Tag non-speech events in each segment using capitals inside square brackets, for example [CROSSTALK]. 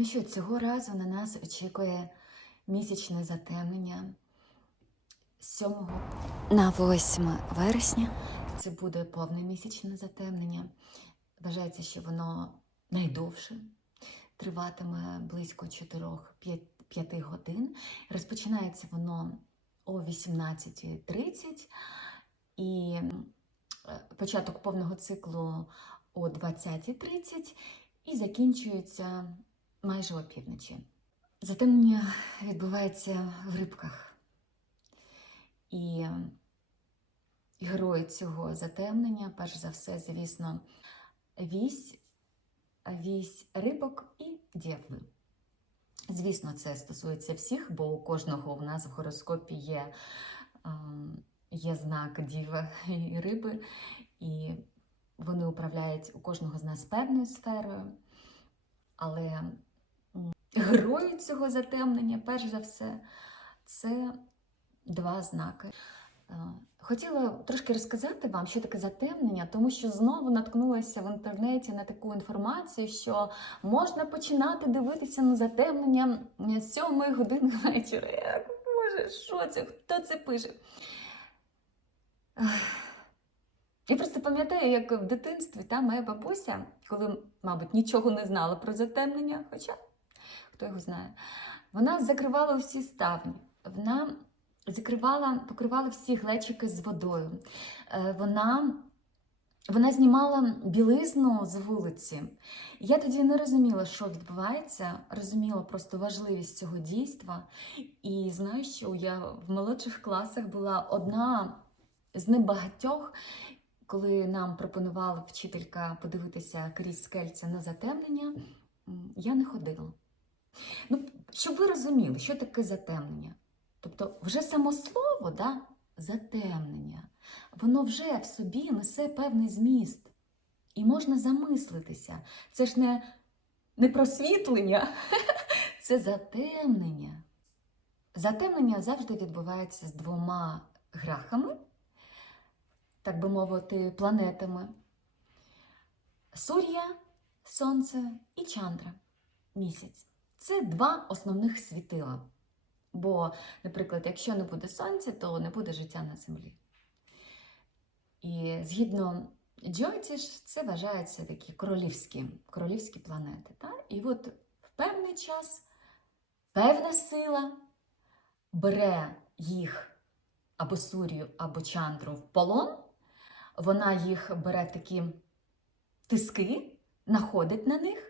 Ну що, цього разу на нас очікує місячне затемнення 7 на 8 вересня. Це буде повне місячне затемнення. Вважається, що воно найдовше, триватиме близько 4-5 годин. Розпочинається воно о 18.30 і е, початок повного циклу о 20.30 і закінчується майже опівночі. Затемнення відбувається в рибках. І герої цього затемнення, перш за все, звісно, вісь, вісь рибок і дєвли. Звісно, це стосується всіх, бо у кожного у нас в гороскопі є, ем, є знак діва і риби, і вони управляють у кожного з нас певною сферою. Але герої цього затемнення, перш за все, це два знаки. Е, Хотіла трошки розказати вам, що таке затемнення, тому що знову наткнулася в інтернеті на таку інформацію, що можна починати дивитися на затемнення з 7 години вечора. Я, Боже, що це? Хто це пише? Я просто пам'ятаю, як в дитинстві та моя бабуся, коли, мабуть, нічого не знала про затемнення, хоча хто його знає, вона закривала всі ставні. Вона закривала, покривала всі глечики з водою. Е, Вона, вона знімала білизну з вулиці. Я тоді не розуміла, що відбувається, розуміла просто важливість цього дійства. І знаю, що я в молодших класах була одна з небагатьох, коли нам пропонувала вчителька подивитися крізь скельця на затемнення, я не ходила. Ну, щоб ви розуміли, що таке затемнення. Тобто, вже само слово да, затемнення, воно вже в собі несе певний зміст. І можна замислитися. Це ж не, не просвітлення, [LAUGHS] це затемнення. Затемнення завжди відбувається з двома грахами, так би мовити, планетами. Сур'я, Сонце і Чандра місяць. Це два основних світила. Бо, наприклад, якщо не буде сонця, то не буде життя на землі. І згідно Джотіш, це вважаються такі королівські, королівські планети. Та? І от в певний час певна сила бере їх або Сурію, або Чандру в полон, вона їх бере такі тиски, находить на них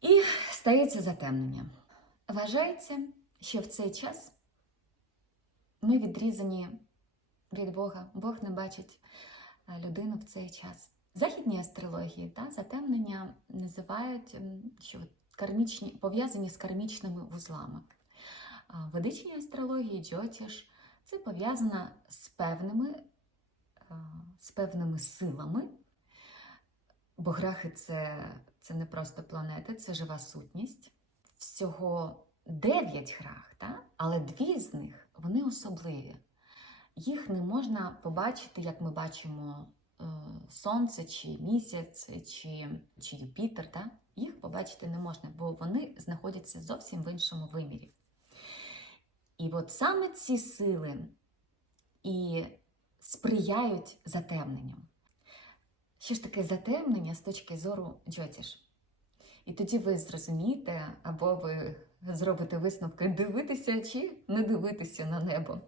і стається затемнення. Вважається, що в цей час ми відрізані від Бога. Бог не бачить е, людину в цей час. В західній астрології та, затемнення називають, що кармічні, пов'язані з кармічними вузлами. А В ведичній астрології Джотіш це пов'язано з певними, е, з певними силами. Бо грахи це, це не просто планети, це жива сутність всього 9 грах, та? але дві з них вони особливі. Їх не можна побачити, як ми бачимо е, Сонце, чи місяць, чи, чи Юпітер. Та? Їх побачити не можна, бо вони знаходяться зовсім в іншому вимірі. І от саме ці сили і сприяють затемненням. Що ж таке затемнення з точки зору Джотіш? І тоді ви зрозумієте, або ви зробите висновки дивитися чи не дивитися на небо,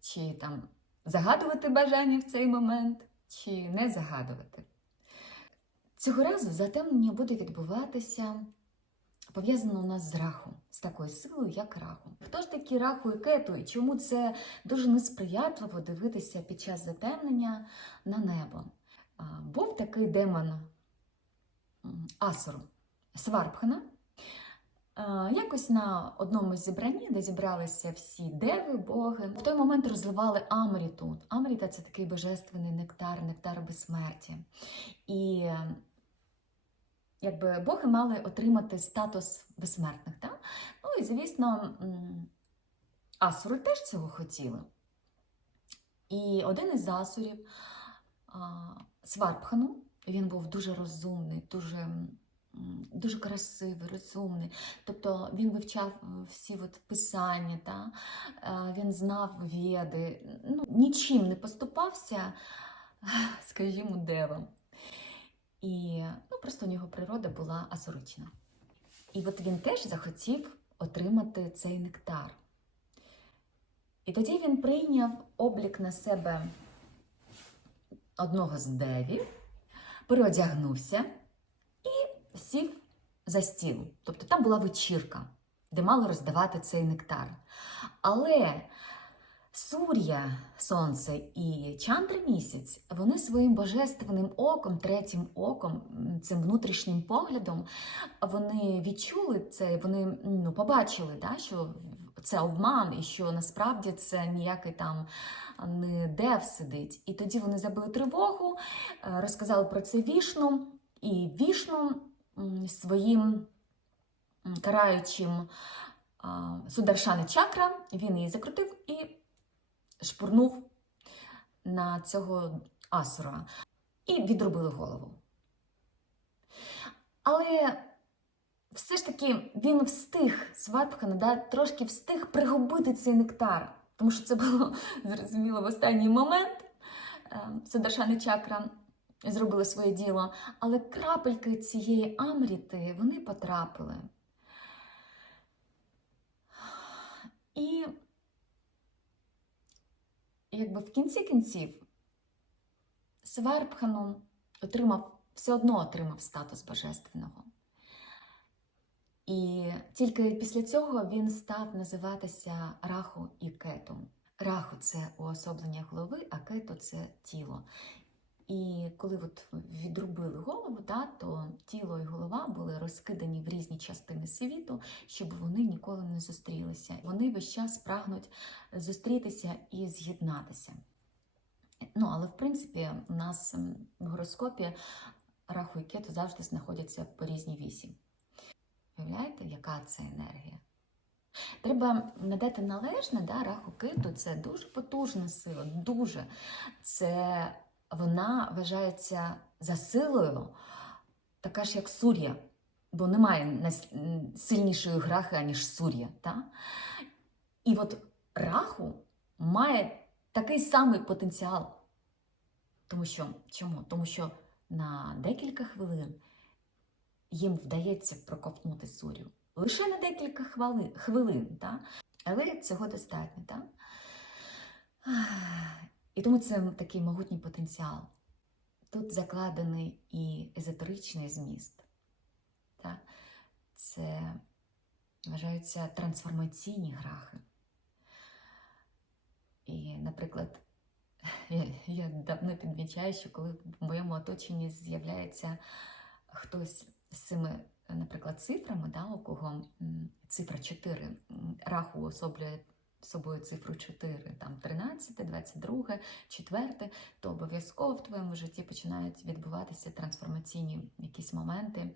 чи там загадувати бажання в цей момент, чи не загадувати. Цього разу затемнення буде відбуватися пов'язано у нас з рахом, з такою силою, як раху. Хто ж такі раху і кету, і чому це дуже несприятливо дивитися під час затемнення на небо? Був такий демон Сварбхана. Е, Якось на одному з зібранні, де зібралися всі деви, боги, в той момент розливали амріту. Амріта це такий божественний нектар, нектар безсмерті. І якби боги мали отримати статус безсмертних. Так? Ну і, звісно, асури теж цього хотіли. І один із асурів, а, Сварбхану, він був дуже розумний, дуже дуже красивий, розумний. Тобто він вивчав е, всі от писання, та? е, він знав веди, ну, нічим не поступався, [LAUGHS] скажімо, девам. І ну, просто у нього природа була асурична. І от він теж захотів отримати цей нектар. І тоді він прийняв облік на себе одного з девів, переодягнувся і сів за стіл. Тобто там була вечірка, де мали роздавати цей нектар. Але Сур'я, сонце і Чандра місяць, вони своїм божественним оком, третім оком, цим внутрішнім поглядом, вони відчули це, вони ну, побачили, да, що це обман, і що насправді це ніякий там не дев сидить. І тоді вони забили тривогу, е, розказали про це вішну, і вішну своїм караючим Сударшани чакра, він її закрутив і шпурнув на цього асура і відробили голову. Але все ж таки він встиг, Сватбхана, да, трошки встиг пригубити цей нектар, тому що це було [LAUGHS] зрозуміло в останній момент. Е, Сударшани чакра зробили своє діло, але крапельки цієї амріти вони потрапили. І якби в кінці кінців Сварбхану отримав, все одно отримав статус божественного. І тільки після цього він став називатися Раху і Кету. Раху це уособлення голови, а кету це тіло. І коли от відрубили голову, да, то тіло і голова були розкидані в різні частини світу, щоб вони ніколи не зустрілися. Вони весь час прагнуть зустрітися і з'єднатися. Ну, але в принципі, у нас в гороскопі раху і кету завжди знаходяться по різній вісі. Уявляєте, яка це енергія? Треба надати належне, да, раху кету це дуже потужна сила, дуже. Це вона вважається за силою, така ж як Сур'я, бо немає сильнішої грахи, аніж Сур'я. Та? І от раху має такий самий потенціал. Тому що, чому? Тому що на декілька хвилин їм вдається проковтнути сурю. Лише на декілька хвали, хвилин, та? але цього достатньо. Та? І тому це такий могутній потенціал. Тут закладений і езотеричний зміст. Та? Це вважаються трансформаційні грахи. І, наприклад, я, [LAUGHS] я давно підмічаю, що коли в моєму оточенні з'являється хтось з цими, наприклад, цифрами, да, у кого цифра 4, м, раху особлює собою цифру 4, там 13, 22, 4, то обов'язково в твоєму житті починають відбуватися трансформаційні якісь моменти.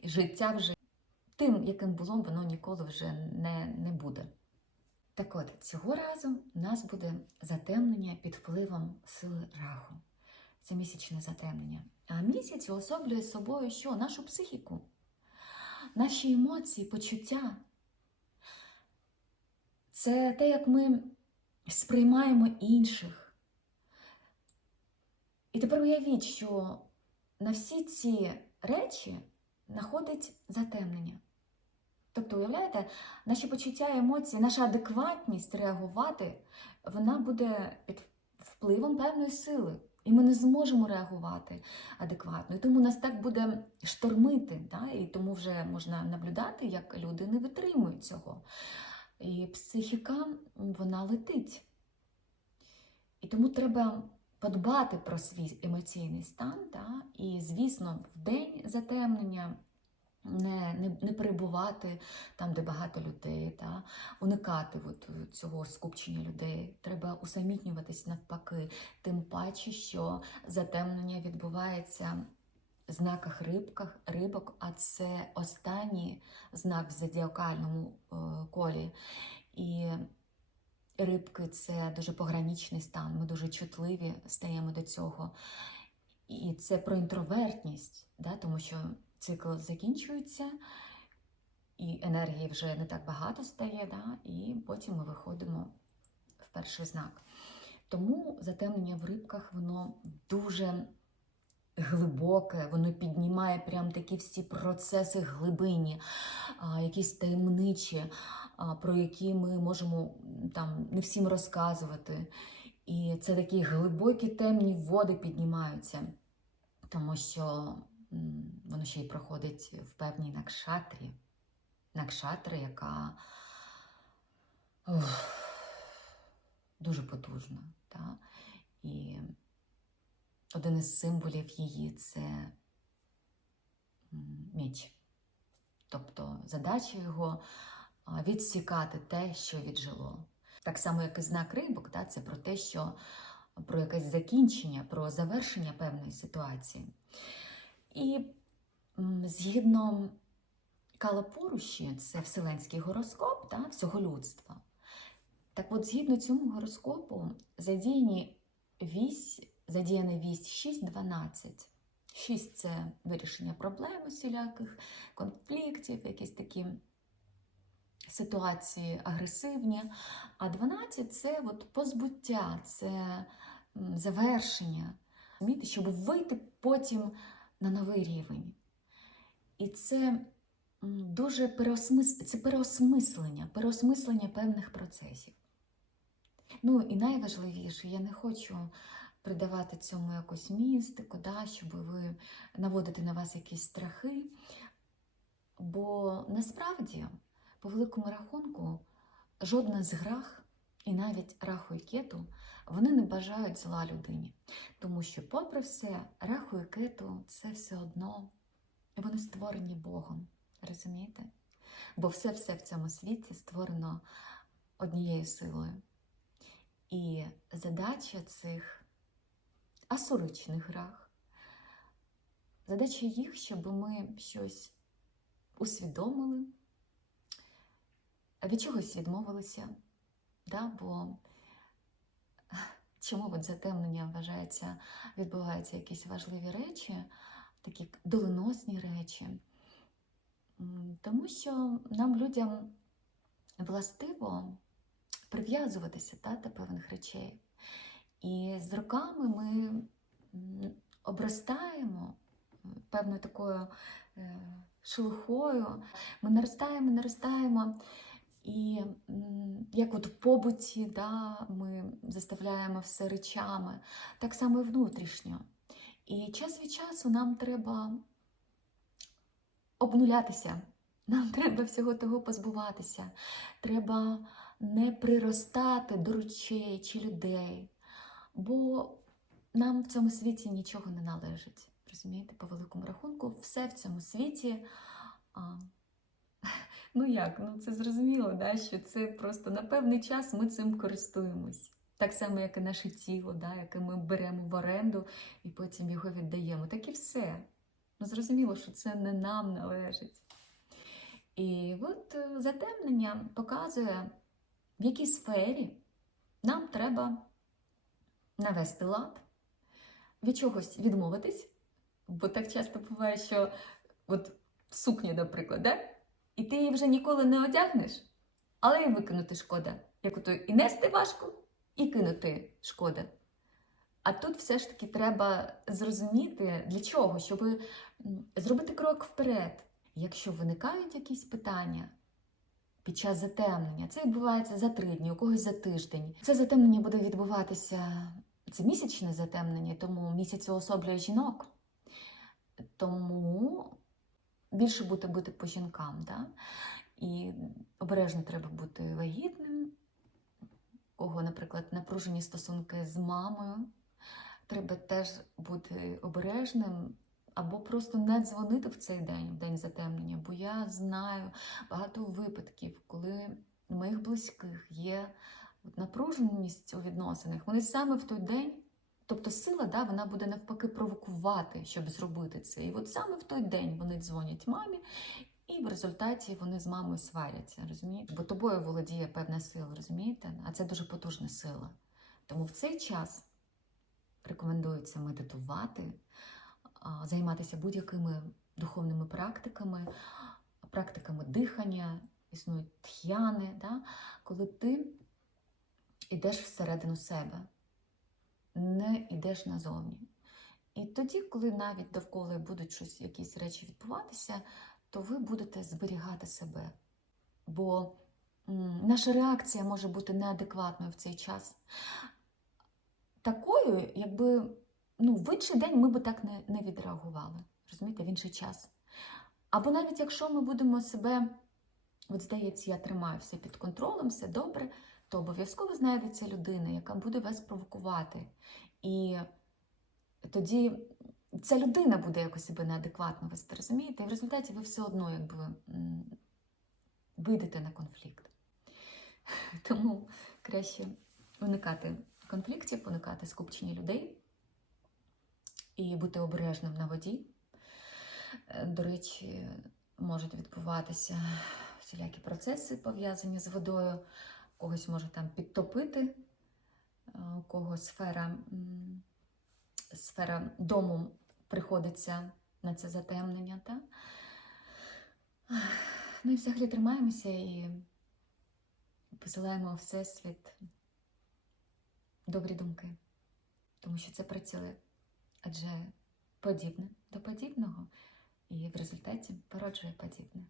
І життя вже тим, яким було, воно ніколи вже не, не буде. Так от, цього разу у нас буде затемнення під впливом сили раху. Це місячне затемнення. Місяць уособлює собою що? Нашу психіку, наші емоції, почуття. Це те, як ми сприймаємо інших. І тепер уявіть, що на всі ці речі находить затемнення. Тобто, уявляєте, наші почуття, емоції, наша адекватність реагувати, вона буде під впливом певної сили. І ми не зможемо реагувати адекватно. І тому нас так буде штормити. Да? І тому вже можна наблюдати, як люди не витримують цього. І психіка вона летить. І тому треба подбати про свій емоційний стан. Да? І, звісно, в день затемнення не, не, не перебувати там, де багато людей, та? уникати от цього скупчення людей. Треба усамітнюватись навпаки, тим паче, що затемнення відбувається в знаках рибках, рибок, а це останній знак в зодіакальному е, колі. І рибки це дуже пограничний стан, ми дуже чутливі стаємо до цього. І це про інтровертність, да? тому що цикл закінчується, і енергії вже не так багато стає, да? і потім ми виходимо в перший знак. Тому затемнення в рибках воно дуже глибоке, воно піднімає прям такі всі процеси глибині, якісь таємничі, про які ми можемо там не всім розказувати. І це такі глибокі темні води піднімаються, тому що воно ще й проходить в певній накшатрі. Накшатра, яка ох, дуже потужна. Та? І один із символів її це м, меч. Тобто задача його відсікати те, що віджило. Так само, як і знак рибок, та, це про те, що про якесь закінчення, про завершення певної ситуації. І згідно Калапоруші, це вселенський гороскоп та, всього людства. Так от, згідно цьому гороскопу, задіяні вісь, задіяна вісь 6-12. 6 це вирішення проблем усіляких, конфліктів, якісь такі ситуації агресивні. А 12 це от позбуття, це завершення, щоб вийти потім на новий рівень. І це дуже переосмис... це переосмислення, переосмислення певних процесів. Ну і найважливіше, я не хочу придавати цьому якусь містику, да, щоб ви наводити на вас якісь страхи. Бо насправді, по великому рахунку, жодна з грах, і навіть раху і кету, вони не бажають зла людині. Тому що, попри все, раху і кету це все одно вони створені Богом. Розумієте? Бо все-все в цьому світі створено однією силою. І задача цих асуричних грах, задача їх, щоб ми щось усвідомили, від чогось відмовилися. Да? Бо чому от затемнення вважається, відбуваються якісь важливі речі, такі доленосні речі? Тому що нам, людям, властиво прив'язуватися та, до певних речей. І з роками ми обростаємо певною такою е, шелухою, ми наростаємо, наростаємо. І як от в побуті да, ми заставляємо все речами, так само і внутрішньо. І час від часу нам треба обнулятися, нам [LAUGHS] треба всього того позбуватися. Треба не приростати до речей чи людей, бо нам в цьому світі нічого не належить. Розумієте, по великому рахунку, все в цьому світі. А, [LAUGHS] ну як, ну це зрозуміло, да, що це просто на певний час ми цим користуємось. Так само, як і наше тіло, да, яке ми беремо в оренду і потім його віддаємо. Так і все. Ну, зрозуміло, що це не нам належить. І от е, затемнення показує, в якій сфері нам треба навести лад, від чогось відмовитись, бо так часто буває, що от сукня, наприклад, да? І ти її вже ніколи не одягнеш, але і викинути шкода. Як ото і нести важко, і кинути шкода. А тут все ж таки треба зрозуміти, для чого, щоб зробити крок вперед. Якщо виникають якісь питання під час затемнення, це відбувається за три дні, у когось за тиждень. Це затемнення буде відбуватися, це місячне затемнення, тому місяць уособлює жінок. Тому більше бути бути по жінкам. Да? І обережно треба бути вагітним, кого, наприклад, напружені стосунки з мамою. Треба теж бути обережним або просто не дзвонити в цей день, в день затемнення. Бо я знаю багато випадків, коли моїх близьких є напруженість у відносинах. Вони саме в той день, тобто сила, да, вона буде навпаки провокувати, щоб зробити це. І от саме в той день вони дзвонять мамі. І в результаті вони з мамою сваряться, розумієте? Бо тобою володіє певна сила, розумієте? А це дуже потужна сила. Тому в цей час рекомендується медитувати, займатися будь-якими духовними практиками, практиками дихання, існують тх'яни, да? коли ти йдеш всередину себе, не йдеш назовні. І тоді, коли навіть довкола будуть щось, якісь речі відбуватися, то ви будете зберігати себе. Бо наша реакція може бути неадекватною в цей час. Такою, якби ну, в інший день ми би так не, не відреагували. Розумієте, в інший час. Або навіть якщо ми будемо себе, от здається, я тримаю все під контролем, все добре, то обов'язково знайдеться людина, яка буде вас провокувати. І тоді ця людина буде якось себе неадекватно вести, розумієте? І в результаті ви все одно якби вийдете на конфлікт. [LAUGHS] Тому краще уникати конфліктів, уникати скупчення людей і бути обережним на воді. Е, До речі, можуть відбуватися всілякі процеси пов'язані з водою. Когось може там підтопити, е, у кого сфера, сфера дому приходиться на це затемнення. Та? Ну і взагалі тримаємося і посилаємо Всесвіт добрі думки, тому що це працює. Адже подібне до подібного і в результаті породжує подібне.